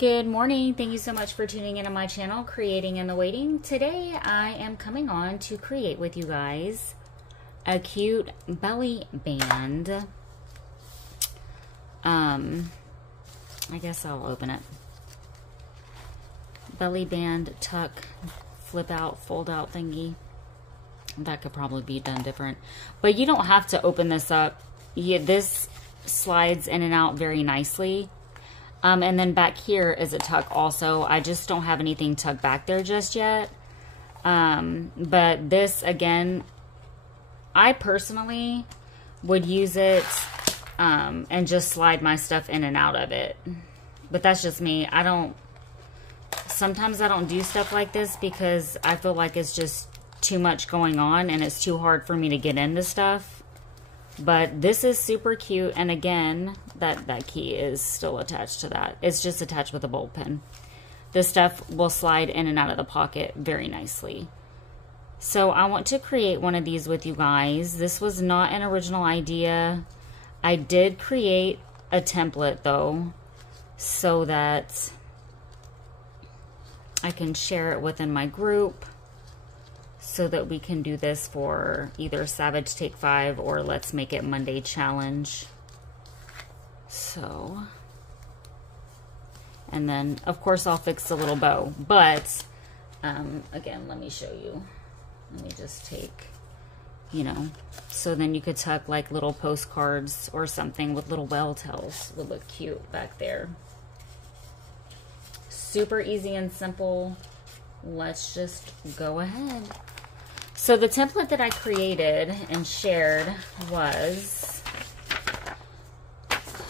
Good morning. Thank you so much for tuning into my channel, Creating in the Waiting. Today I am coming on to create with you guys a cute belly band. I guess I'll open it. Belly band tuck, flip out, fold out thingy. That could probably be done different. But you don't have to open this up. This slides in and out very nicely. And then back here is a tuck also. I just don't have anything tucked back there just yet. But this, again, I personally would use it and just slide my stuff in and out of it. But that's just me. Sometimes I don't do stuff like this because I feel like it's just too much going on and it's too hard for me to get into stuff. But this is super cute, and again, that key is still attached to that. It's just attached with a bulb pin. This stuff will slide in and out of the pocket very nicely. So I want to create one of these with you guys. This was not an original idea. I did create a template though, so that I can share it within my group, so that we can do this for either Savage Take 5 or Let's Make It Monday Challenge. So, and then of course I'll fix the little bow, but again, let me show you. Let me just take, so then you could tuck like little postcards or something with little well tells. Would look cute back there. Super easy and simple. Let's just go ahead. So the template that I created and shared was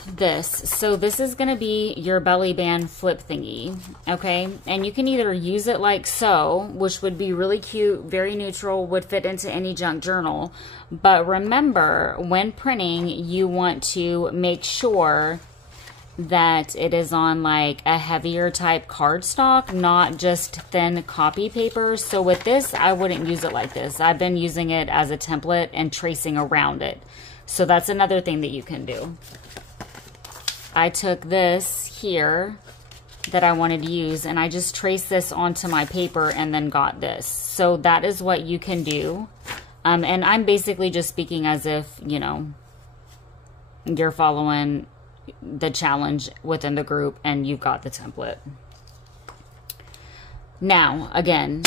this. So this is going to be your belly band flip thingy, okay? And you can either use it like so, which would be really cute, very neutral, would fit into any junk journal. But remember, when printing, you want to make sure that it is on like a heavier type cardstock, not just thin copy paper. So with this, I wouldn't use it like this. I've been using it as a template and tracing around it. So that's another thing that you can do. I took this here that I wanted to use and I just traced this onto my paper and then got this. So that is what you can do. And I'm basically just speaking as if, you're following the challenge within the group and you've got the template. Now, again,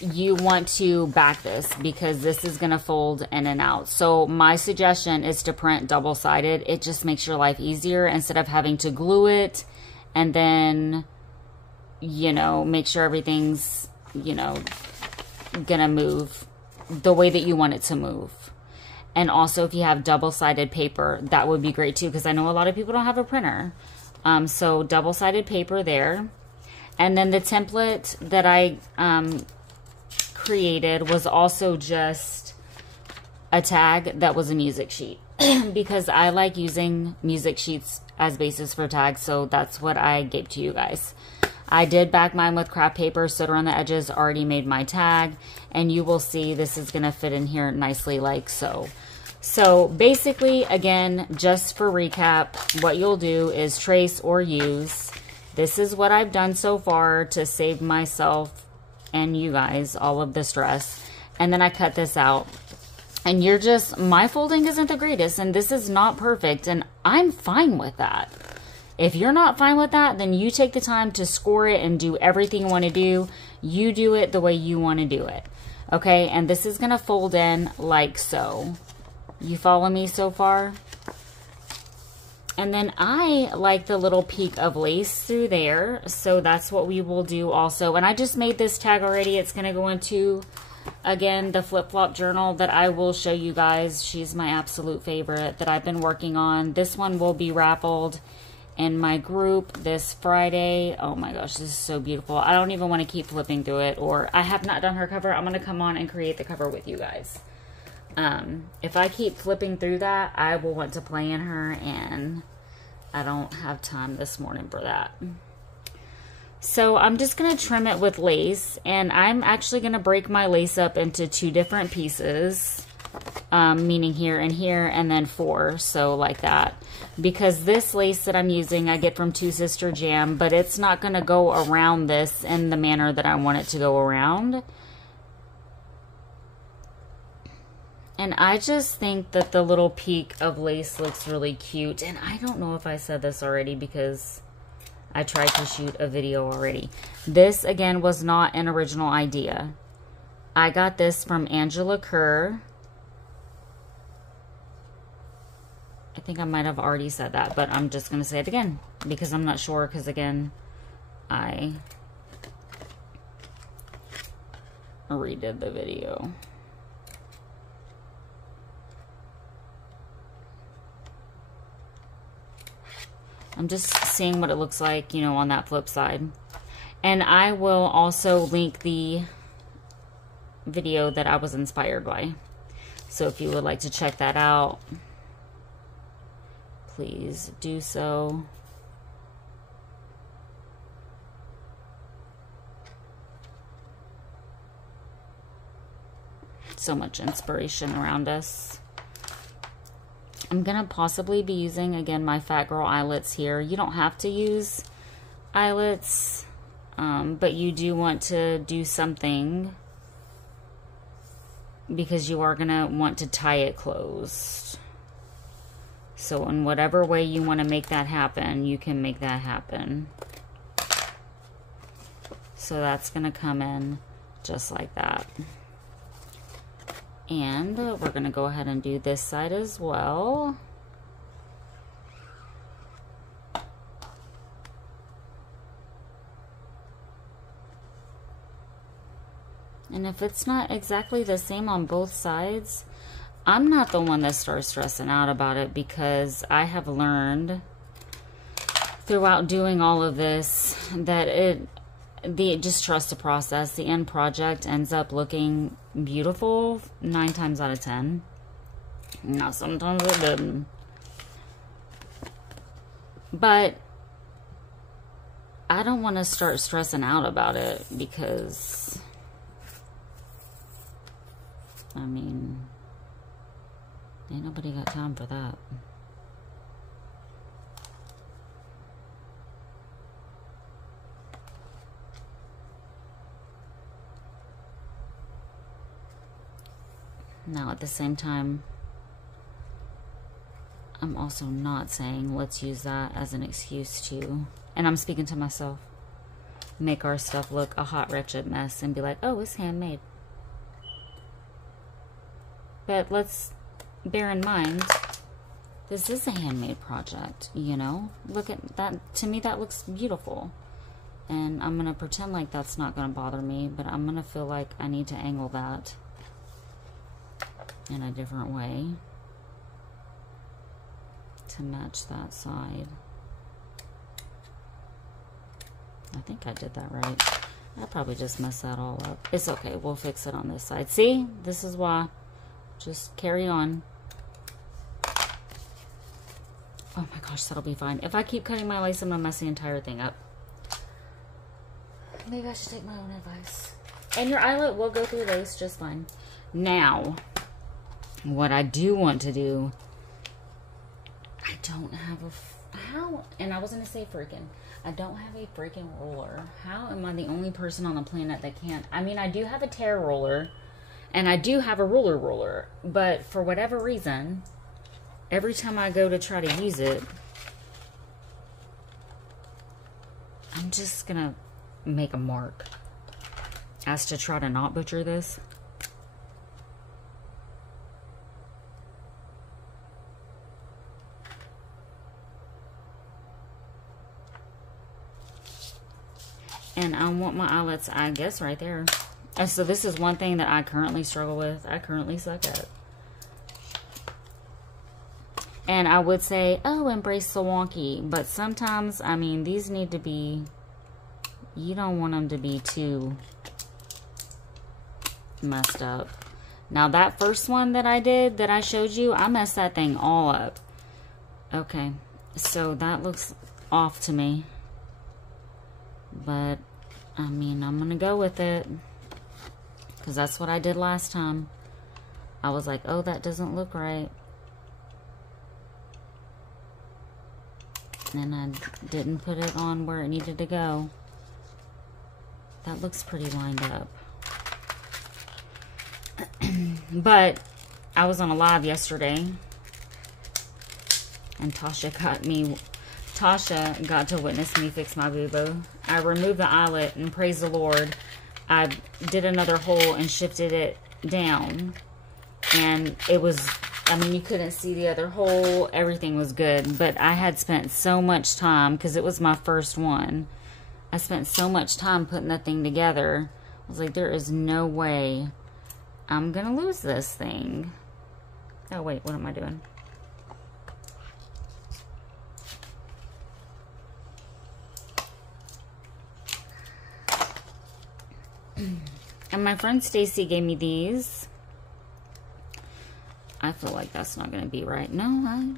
you want to back this because this is going to fold in and out. So my suggestion is to print double-sided. It just makes your life easier instead of having to glue it and then, make sure everything's, gonna move the way that you want it to move. And also, if you have double-sided paper, that would be great too, because I know a lot of people don't have a printer. So double-sided paper there. And then the template that I created was also just a tag that was a music sheet. Because I like using music sheets as basis for tags, so that's what I gave to you guys. I did back mine with craft paper, sewed around the edges, already made my tag, and you will see this is going to fit in here nicely like so. So basically, again, just for recap, what you'll do is trace or use. This is what I've done so far to save myself and you guys all of the stress. And then I cut this out. And my folding isn't the greatest, and this is not perfect, and I'm fine with that. If you're not fine with that, then you take the time to score it and do everything you want to do. You do it the way you want to do it. Okay, and this is going to fold in like so. You follow me so far? And then I like the little peak of lace through there, so that's what we will do also. And I just made this tag already. It's going to go into, again, the flip-flop journal that I will show you guys. She's my absolute favorite that I've been working on. This one will be raffled in my group this Friday. Oh my gosh, this is so beautiful. I don't even want to keep flipping through it, or I have not done her cover. I'm going to come on and create the cover with you guys. If I keep flipping through that, I will want to play in her, and I don't have time this morning for that. So I'm just going to trim it with lace, and I'm actually going to break my lace up into 2 different pieces. meaning here and here, and then 4, so like that. Because this lace that I'm using, I get from Two Sister Jam, but it's not going to go around this in the manner that I want it to go around. And I just think that the little peak of lace looks really cute. And I don't know if I said this already because I tried to shoot a video already. This, again, was not an original idea. I got this from Angela Kerr. I think I might have already said that, but I'm just going to say it again because I'm not sure, because, again, I redid the video. I'm just seeing what it looks like, you know, on that flip side. And I will also link the video that I was inspired by. So if you would like to check that out, please do so. So much inspiration around us. I'm going to possibly be using, again, my Fat Girl eyelets here. You don't have to use eyelets, but you do want to do something because you are going to want to tie it closed. So in whatever way you want to make that happen, you can make that happen. So that's going to come in just like that. And we're going to go ahead and do this side as well. And if it's not exactly the same on both sides, I'm not the one that starts stressing out about it, because I have learned throughout doing all of this that just trust the process. The end project ends up looking beautiful 9 times out of 10. Now, sometimes it doesn't. But I don't want to start stressing out about it because, I mean, ain't nobody got time for that. Now, at the same time, I'm also not saying let's use that as an excuse to, and I'm speaking to myself, make our stuff look a hot, wretched mess and be like, oh, it's handmade. But let's bear in mind, this is a handmade project, you know? Look at that. To me, that looks beautiful. And I'm going to pretend like that's not going to bother me, but I'm going to feel like I need to angle that in a different way to match that side. I think I did that right. I probably just messed that all up. It's okay. We'll fix it on this side. See? This is why. Just carry on. Oh my gosh, that'll be fine. If I keep cutting my lace, I'm going to mess the entire thing up. Maybe I should take my own advice. And your eyelet will go through lace just fine. Now, what I do want to do, I don't have and I was going to say freaking, I don't have a freaking roller. How am I the only person on the planet that can't? I mean, I do have a tear roller, and I do have a roller, but for whatever reason, every time I go to try to use it, I'm just going to make a mark as to try to not butcher this. And I want my eyelets, I guess, right there. And so this is one thing that I currently struggle with. I currently suck at. And I would say, oh, embrace the wonky. But sometimes, I mean, these need to be, you don't want them to be too messed up. Now, that first one that I did, that I showed you, I messed that thing all up. Okay, so that looks off to me. But, I mean, I'm going to go with it, because that's what I did last time. I was like, oh, that doesn't look right. And I didn't put it on where it needed to go. That looks pretty lined up. But I was on a live yesterday, and Tasha got to witness me fix my boo-boo. I removed the eyelet, and praise the Lord, I did another hole and shifted it down. And it was, I mean, you couldn't see the other hole. Everything was good. But I had spent so much time, because it was my first one. I spent so much time putting that thing together. I was like, there is no way I'm going to lose this thing. Oh, wait, what am I doing? And my friend Stacy gave me these. I feel like that's not going to be right. No, I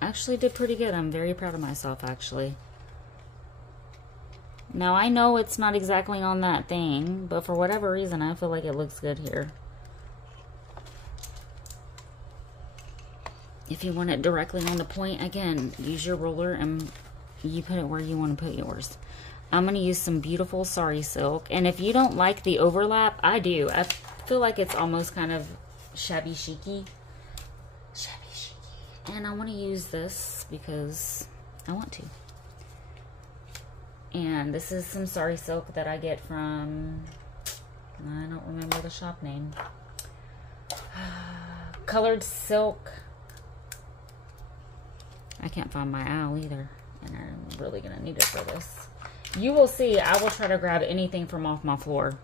actually did pretty good. I'm very proud of myself, actually. Now, I know it's not exactly on that thing, but for whatever reason, I feel like it looks good here. If you want it directly on the point, again, use your ruler and you put it where you want to put yours. I'm going to use some beautiful sari silk. And if you don't like the overlap, I do. I feel like it's almost kind of shabby chic-y. Shabby chic-y. And I want to use this because I want to. And this is some sari silk that I get from, I don't remember the shop name. Colored Silk. I can't find my owl either. And I'm really going to need it for this. You will see, I will try to grab anything from off my floor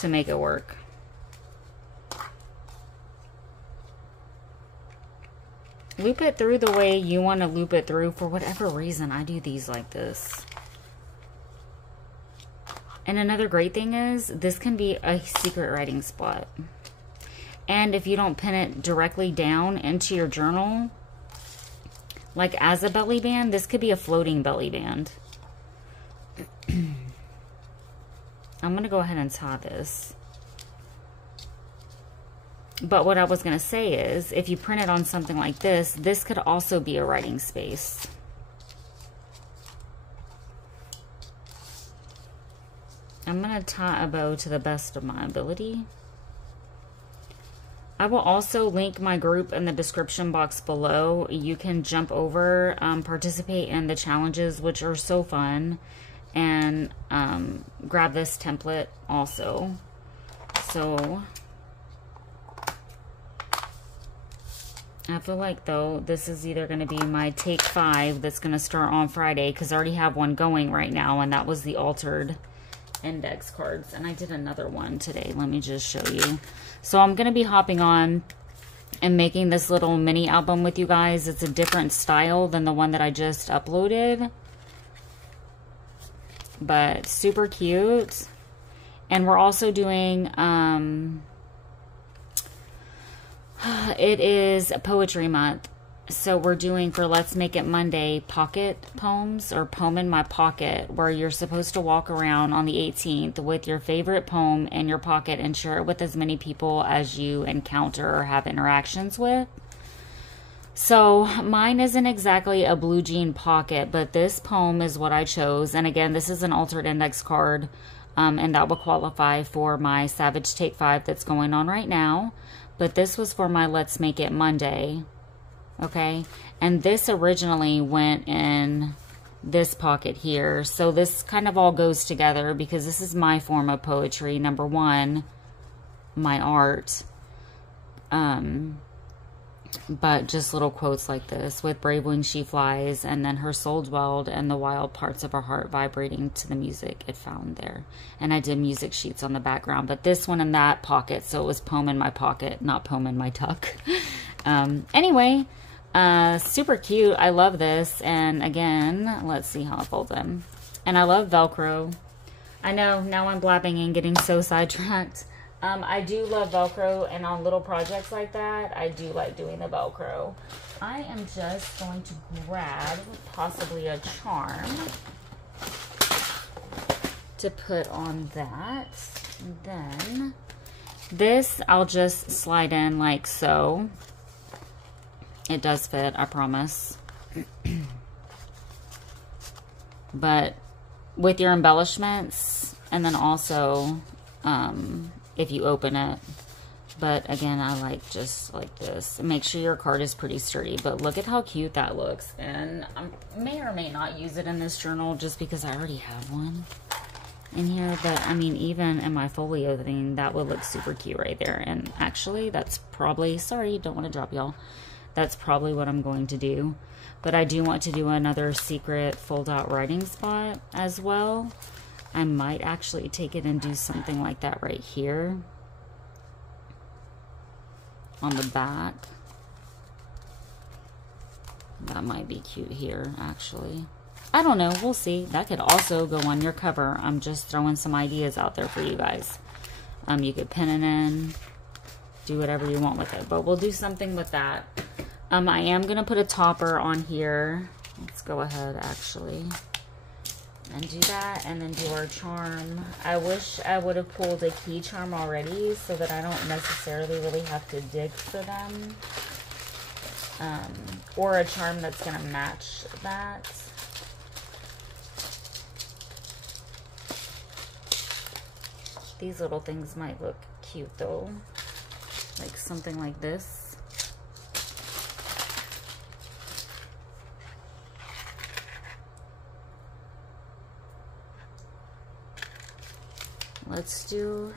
to make it work. Loop it through the way you want to loop it through. For whatever reason, I do these like this. And another great thing is, this can be a secret writing spot. And if you don't pin it directly down into your journal, like as a belly band, this could be a floating belly band. I'm going to go ahead and tie this. But what I was going to say is, if you print it on something like this, this could also be a writing space. I'm going to tie a bow to the best of my ability. I will also link my group in the description box below. You can jump over, participate in the challenges, which are so fun, and grab this template also. So I feel like, though, this is either going to be my take 5 that's going to start on Friday, because I already have one going right now, and that was the altered index cards. And I did another one today. Let me just show you. So I'm going to be hopping on and making this little mini album with you guys. It's a different style than the one that I just uploaded, but super cute. And we're also doing it is Poetry Month, so we're doing, for Let's Make It Monday, pocket poems, or poem in my pocket, where you're supposed to walk around on the 18th with your favorite poem in your pocket and share it with as many people as you encounter or have interactions with. So mine isn't exactly a blue jean pocket, but this poem is what I chose. And again, this is an altered index card, and that will qualify for my Savage Take 5 that's going on right now. But this was for my Let's Make It Monday. Okay, and this originally went in this pocket here. So this kind of all goes together, because this is my form of poetry. Number one, my art. But just little quotes like this: with brave wings she flies, and then her soul dwelled, and the wild parts of her heart vibrating to the music it found there. And I did music sheets on the background, but this one in that pocket, so it was poem in my pocket, not poem in my tuck. Anyway, super cute. I love this. And again, let's see how it folds in. And I love Velcro. I know, now I'm blabbing and getting so sidetracked. I do love Velcro, and on little projects like that, I do like doing the Velcro. I am just going to grab possibly a charm to put on that. And then This, I'll just slide in like so. It does fit, I promise. But with your embellishments, and then also if you open it. But again, I like just like this. Make sure your card is pretty sturdy. But look at how cute that looks. And I may or may not use it in this journal just because I already have one in here. But I mean, even in my folio thing, that would look super cute right there. And actually, that's probably, sorry, don't want to drop y'all. That's probably what I'm going to do. But I do want to do another secret fold out writing spot as well. I might actually take it and do something like that right here on the back. That might be cute here, actually. I don't know, we'll see. That could also go on your cover. I'm just throwing some ideas out there for you guys. You could pin it in, do whatever you want with it, but we'll do something with that. I am gonna put a topper on here. Let's go ahead, actually, and do that, and then do our charm. I wish I would have pulled a key charm already so that I don't necessarily really have to dig for them. Or a charm that's gonna match that. These little things might look cute though. Like something like this. Let's do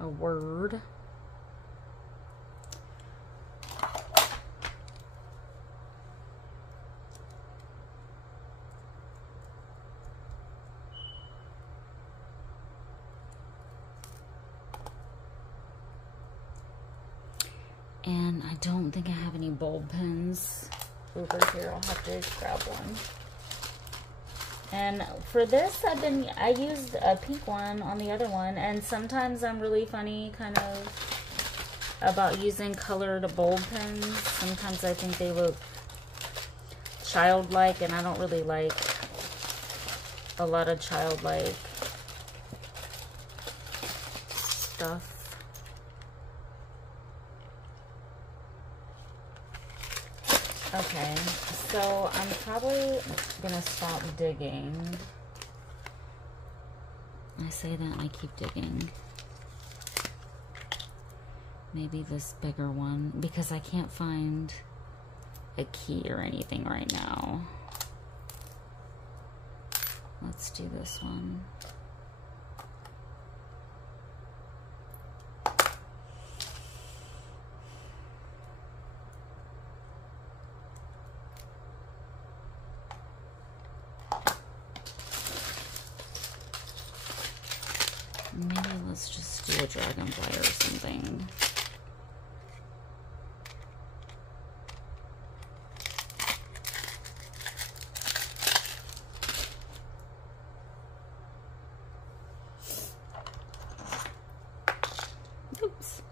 a word. And I don't think I have any bulb pins over here. I'll have to grab one. And for this, I used a pink one on the other one, and sometimes I'm really funny kind of about using colored bulb pins. Sometimes I think they look childlike, and I don't really like a lot of childlike stuff. Okay, so I'm probably gonna stop digging. I say that and I keep digging. Maybe this bigger one, because I can't find a key or anything right now. Let's do this one. Maybe let's just do a dragonfly or something. Oops.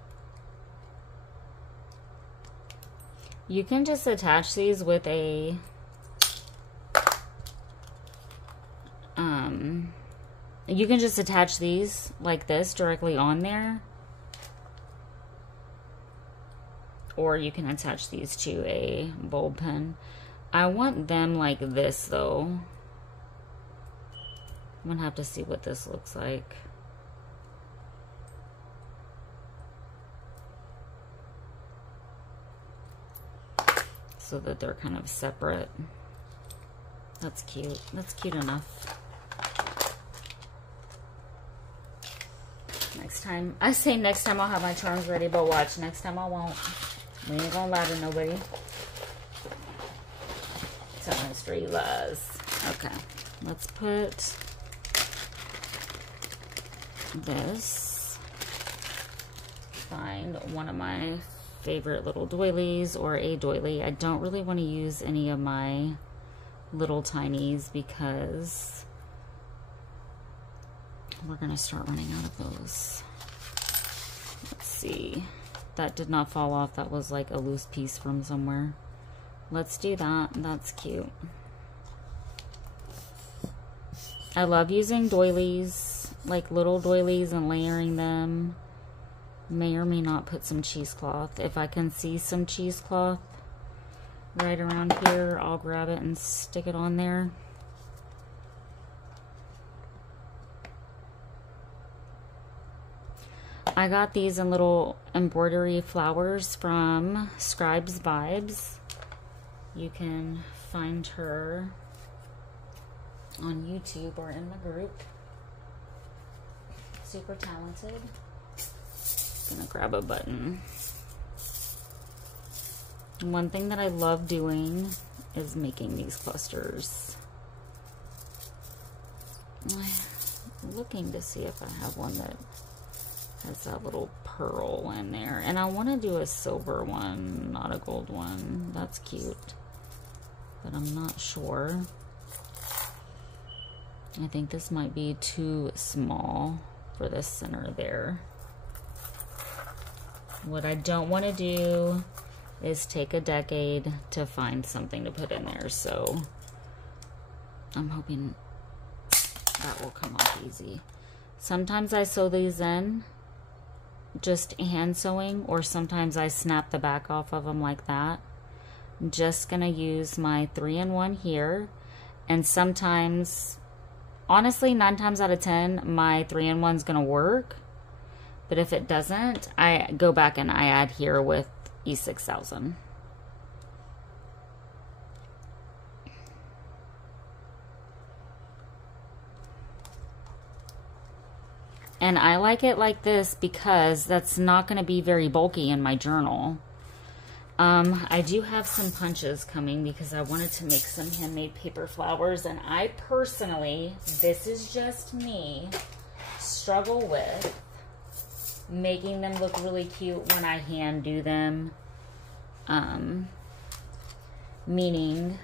You can just attach these with a you can just attach these like this directly on there, or you can attach these to a bulb pen. I want them like this though. I'm gonna have to see what this looks like. So that they're kind of separate. That's cute. That's cute enough. Next time, I say next time I'll have my charms ready, but watch, next time I won't. We ain't gonna lie to nobody. Telling straight lies. Okay, let's put this. Find one of my favorite little doilies or a doily. I don't really want to use any of my little tinies because we're gonna start running out of those. Let's see. That did not fall off. That was like a loose piece from somewhere. Let's do that. That's cute. I love using doilies like little doilies and layering them. May or may not put some cheesecloth. If I can see some cheesecloth right around here, I'll grab it and stick it on there. I got these in little embroidery flowers from Scribes Vibes. You can find her on YouTube or in my group. Super talented. Gonna grab a button. One thing that I love doing is making these clusters. I'm looking to see if I have one that has that little pearl in there. And I want to do a silver one, not a gold one. That's cute. But I'm not sure. I think this might be too small for the center there. What I don't want to do is take a decade to find something to put in there. So I'm hoping that will come off easy. Sometimes I sew these in, just hand sewing, or sometimes I snap the back off of them like that. I'm just gonna use my 3-in-1 here, and sometimes, honestly, 9 times out of 10, my 3-in-1's gonna work, but if it doesn't, I go back and I add here with E6000. And I like it like this because that's not going to be very bulky in my journal. I do have some punches coming because I wanted to make some handmade paper flowers. And I personally, this is just me, struggle with making them look really cute when I hand do them. Meaning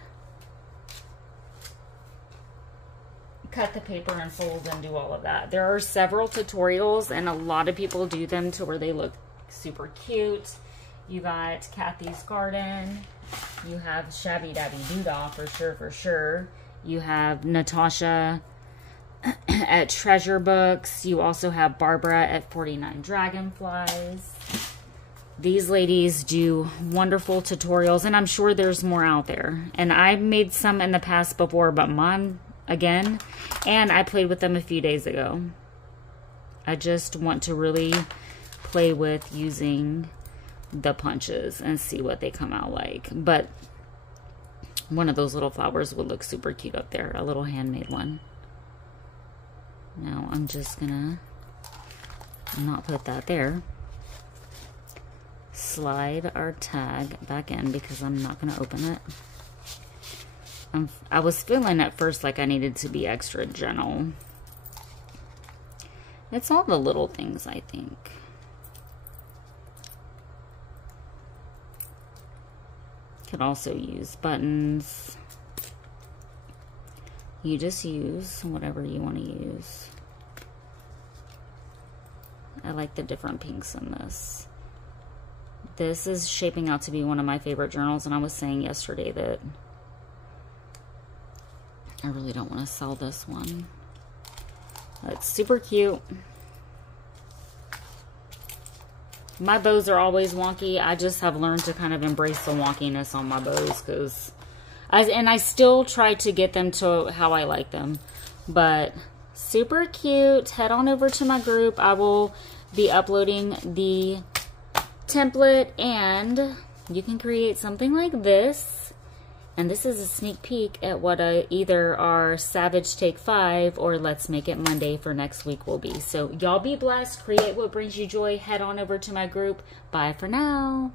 cut the paper and fold and do all of that. There are several tutorials and a lot of people do them to where they look super cute. You got Kathy's Garden. You have Shabby Dabby Doodah for sure. You have Natasha at Treasure Books. You also have Barbara at 49 Dragonflies. These ladies do wonderful tutorials, and I'm sure there's more out there. And I've made some in the past before, but mine again, and I played with them a few days ago. I just want to really play with using the punches and see what they come out like. But one of those little flowers would look super cute up there, a little handmade one. Now I'm just gonna not put that there. Slide our tag back in because I'm not gonna open it. I was feeling at first like I needed to be extra gentle. It's all the little things, I think. Could also use buttons. You just use whatever you want to use. I like the different pinks in this. This is shaping out to be one of my favorite journals, and I was saying yesterday that I really don't want to sell this one. It's super cute. My bows are always wonky. I just have learned to kind of embrace the wonkiness on my bows, because I still try to get them to how I like them. But super cute. Head on over to my group. I will be uploading the template, and you can create something like this. And this is a sneak peek at what either our Savage Take 5 or Let's Make It Monday for next week will be. So y'all be blessed. Create what brings you joy. Head on over to my group. Bye for now.